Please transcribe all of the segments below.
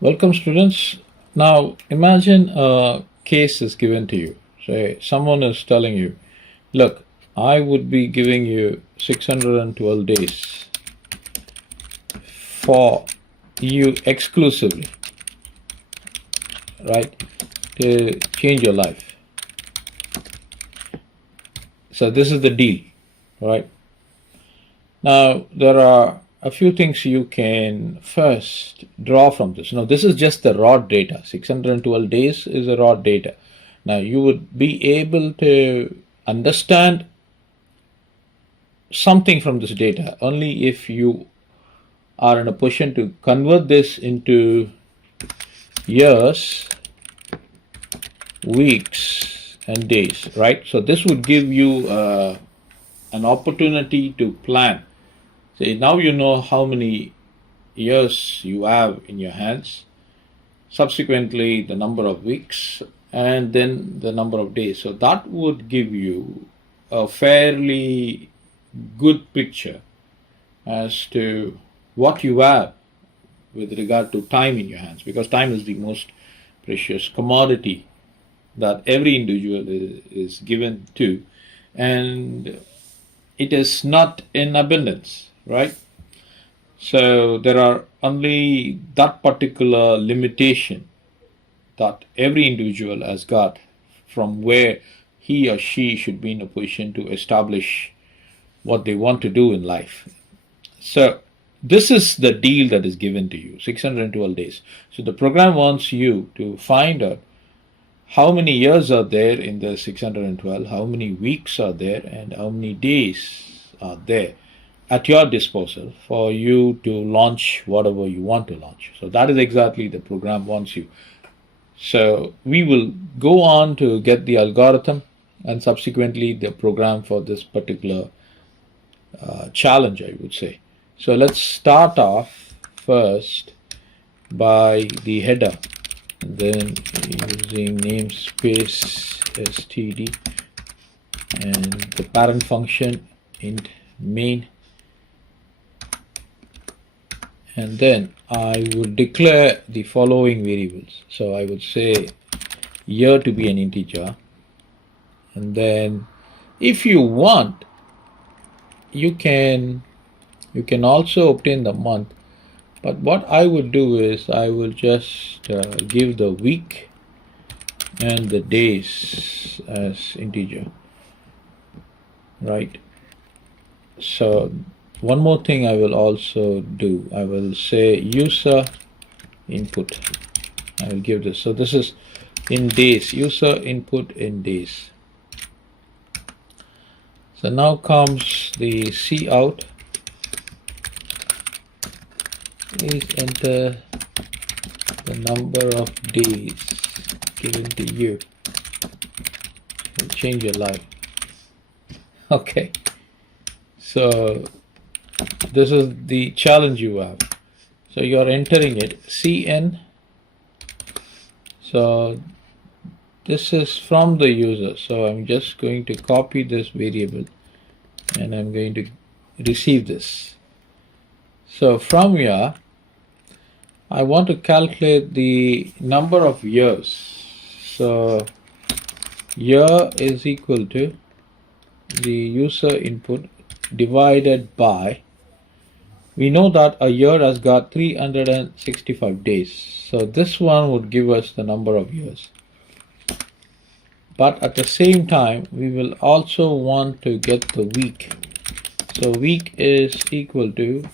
Welcome, students. Now, imagine a case is given to you. Say, someone is telling you, look, I would be giving you 612 days for you exclusively, right, to change your life. So, this is the deal, right? Now, there are a few things you can first draw from this. Now, this is just the raw data. 612 days is the raw data. Now, you would be able to understand something from this data only if you are in a position to convert this into years, weeks, and days, right? So, this would give you an opportunity to plan. So now you know how many years you have in your hands, subsequently the number of weeks, and then the number of days. So that would give you a fairly good picture as to what you have with regard to time in your hands, because time is the most precious commodity that every individual is given to, and it is not in abundance, right? So there are only that particular limitation that every individual has got from where he or she should be in a position to establish what they want to do in life. So this is the deal that is given to you, 612 days. So the program wants you to find out how many years are there in the 612, how many weeks are there, and how many days are there at your disposal for you to launch whatever you want to launch. So that is exactly the program wants you. So we will go on to get the algorithm and subsequently the program for this particular challenge, I would say. So let's start off first by the header, and then using namespace std and the parent function int main, and then I would declare the following variables. So I would say year to be an integer, and then if you want, you can also obtain the month, but what I would do is I will just give the week and the days as integer, right? So one more thing I will also do, I will say user input. I will give this. So this is in days, user input in days. So now comes the cout. Please enter the number of days given to you. It will change your life. Okay. So this is the challenge you have. So you are entering it cn. So this is from the user. So I'm just going to copy this variable and I'm going to receive this. So from here, I want to calculate the number of years. So year is equal to the user input divided by, we know that a year has got 365 days. So this one would give us the number of years. But at the same time, we will also want to get the week. So week is equal to,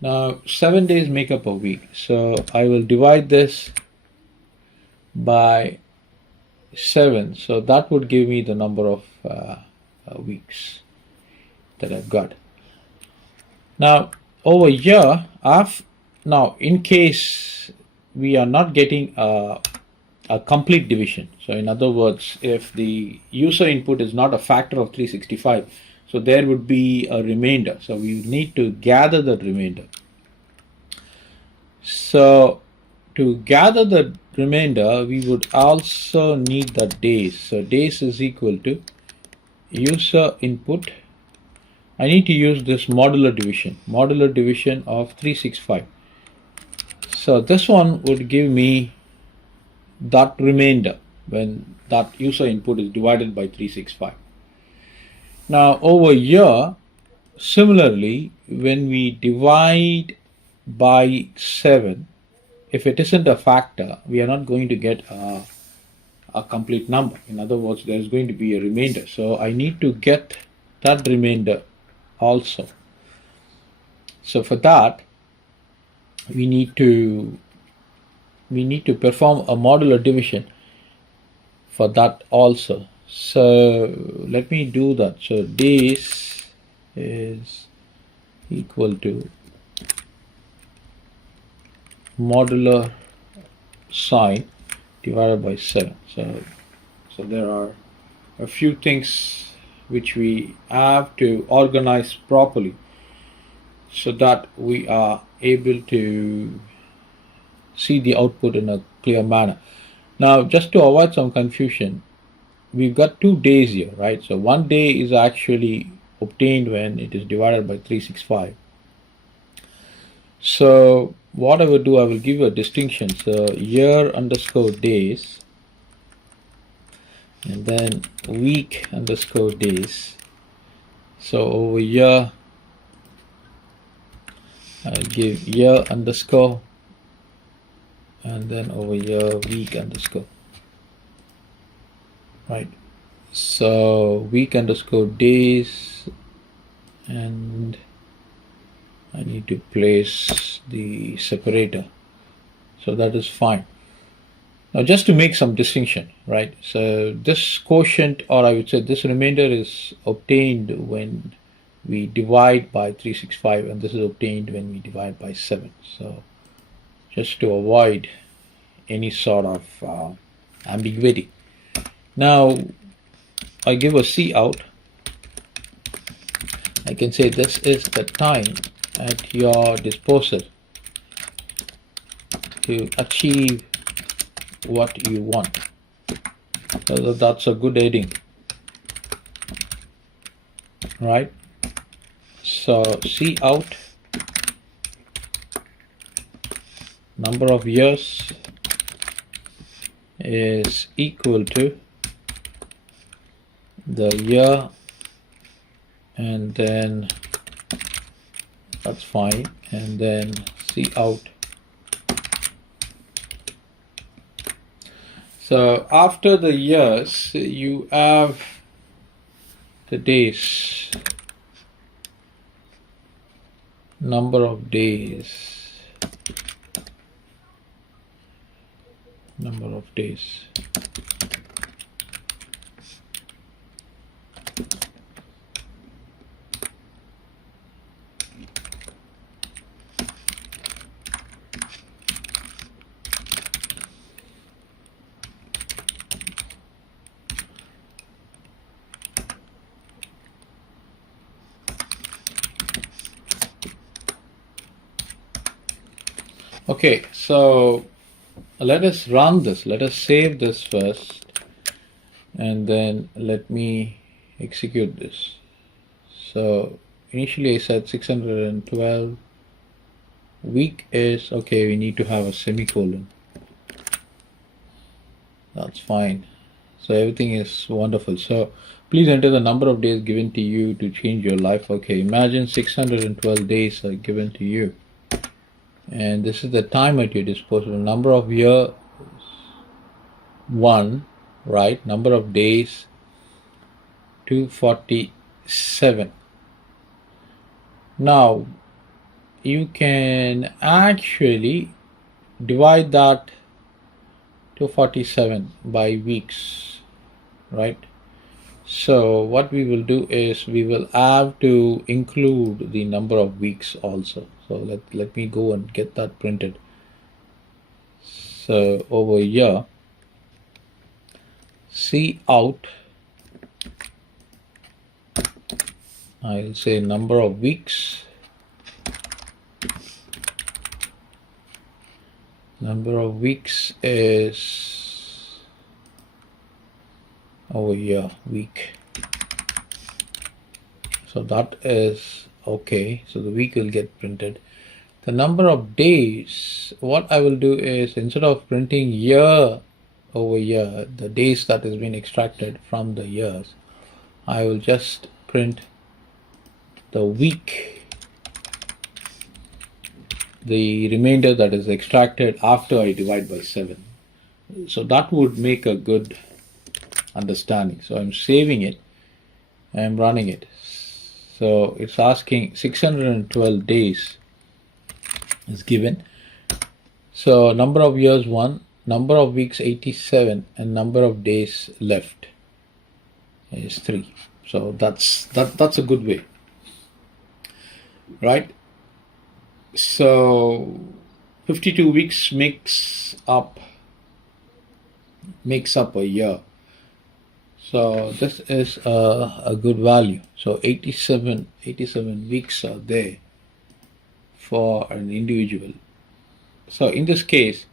now 7 days make up a week. So I will divide this by 7. So that would give me the number of weeks that I've got. Now over here, now in case we are not getting a complete division, so in other words, if the user input is not a factor of 365, so there would be a remainder. So we need to gather the remainder. So to gather the remainder, we would also need the days. So days is equal to user input. I need to use this modular division of 365. So this one would give me that remainder when that user input is divided by 365. Now over here, similarly, when we divide by 7, if it isn't a factor, we are not going to get a complete number. In other words, there is going to be a remainder. So I need to get that remainder also. So for that, we need to perform a modular division for that also. So let me do that. So this is equal to modular sign divided by 7. So there are a few things which we have to organize properly so that we are able to see the output in a clear manner. Now, just to avoid some confusion, we've got 2 days here, right? So 1 day is actually obtained when it is divided by 365. So what I will do, I will give you a distinction. So year underscore days, and then week underscore days. So over here, I'll give year underscore, and then over here week underscore, right? So week underscore days, and I need to place the separator, so that is fine. Now just to make some distinction, right? So this quotient, or I would say this remainder, is obtained when we divide by 365, and this is obtained when we divide by 7. So just to avoid any sort of ambiguity. Now I give a C out. I can say this is the time at your disposal to achieve what you want. So that's a good heading, right? So C out, number of years is equal to the year, and then that's fine, and then C out. So after the years, you have the days, number of days, number of days. Okay, so let us run this. Let us save this first, and then let me execute this. So initially I said 612. Week is okay. We need to have a semicolon. That's fine. So everything is wonderful. So please enter the number of days given to you to change your life. Okay, imagine 612 days are given to you, and this is the time at your disposal. Number of year 1, right? Number of days 247. Now you can actually divide that 247 by weeks, right? So what we will do is we will have to include the number of weeks also. So let me go and get that printed. So over here, C out, I'll say number of weeks, number of weeks is over here, week. So that is okay. So the week will get printed. The number of days, what I will do is, instead of printing year over year, the days that has been extracted from the years, I will just print the week, the remainder that is extracted after I divide by 7. So that would make a good understanding. So I'm saving it, I'm running it. So it's asking 612 days is given. So number of years 1, number of weeks 87, and number of days left is 3. So that's a good way, right? So 52 weeks makes up a year. So this is a good value. So 87 weeks are there for an individual. So in this case,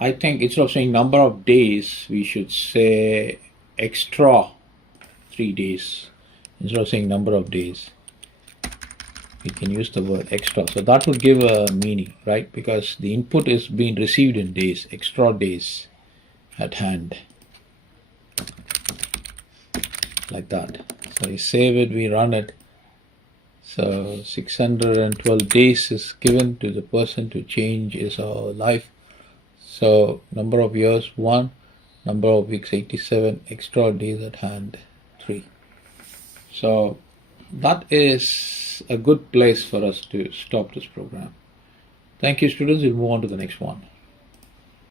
I think instead of saying number of days, we should say extra 3 days. Instead of saying number of days, we can use the word extra. So that would give a meaning, right? Because the input is being received in days, extra days at hand. Like that. So we save it, we run it. So 612 days is given to the person to change his or her life. So number of years 1, number of weeks 87, extra days at hand 3. So that is a good place for us to stop this program. Thank you, students. We'll move on to the next one.